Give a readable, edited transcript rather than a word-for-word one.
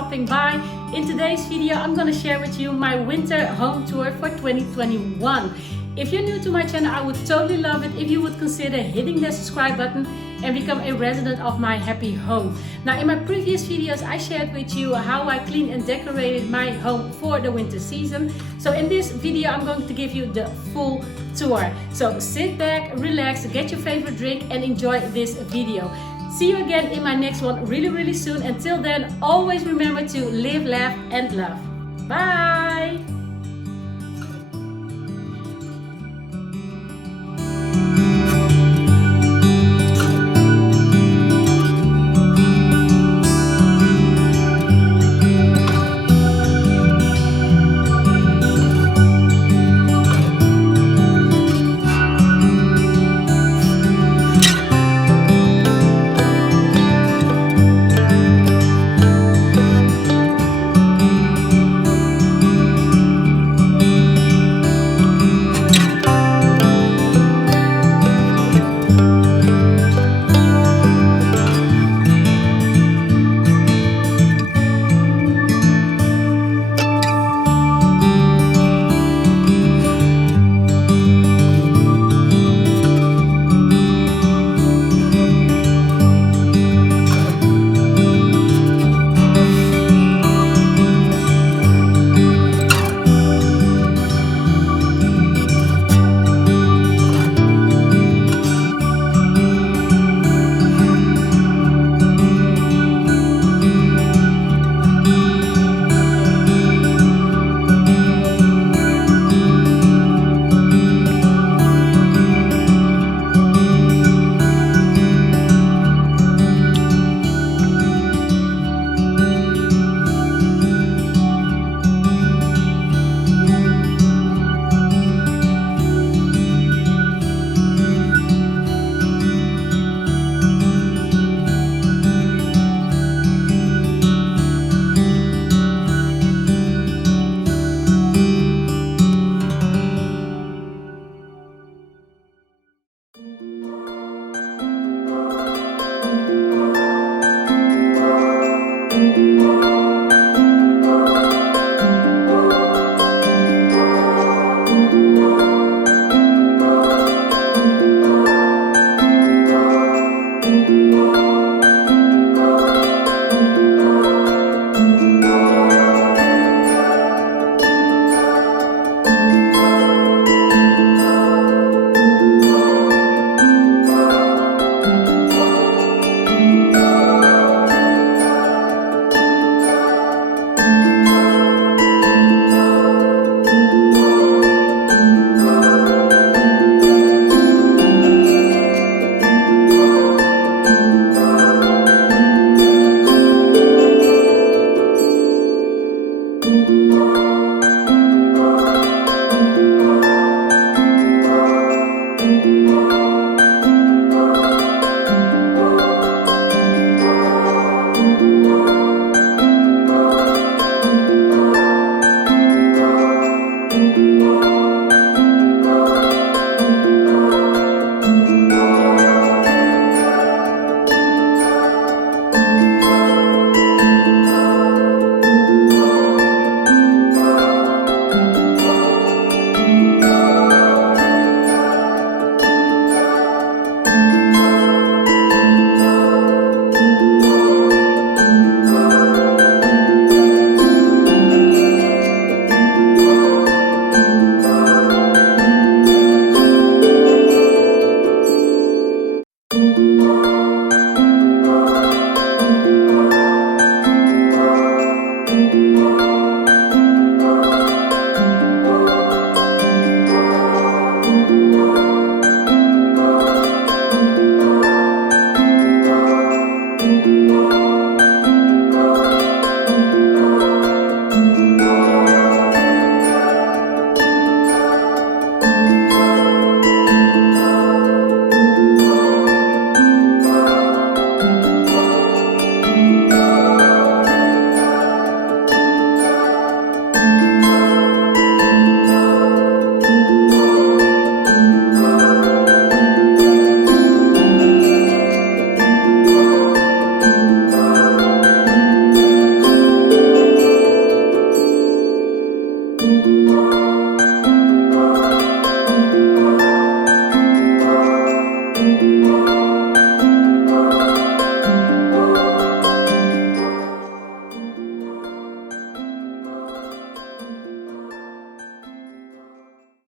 stopping by. In today's video, I'm gonna share with you my winter home tour for 2021. If you're new to my channel, I would totally love it if you would consider hitting the subscribe button and become a resident of my happy home. Now, in my previous videos, I shared with you how I cleaned and decorated my home for the winter season. So in this video, I'm going to give you the full tour. So sit back, relax, get your favorite drink and enjoy this video. See you again in my next one really soon. Until then, always remember to live, laugh and love. Bye!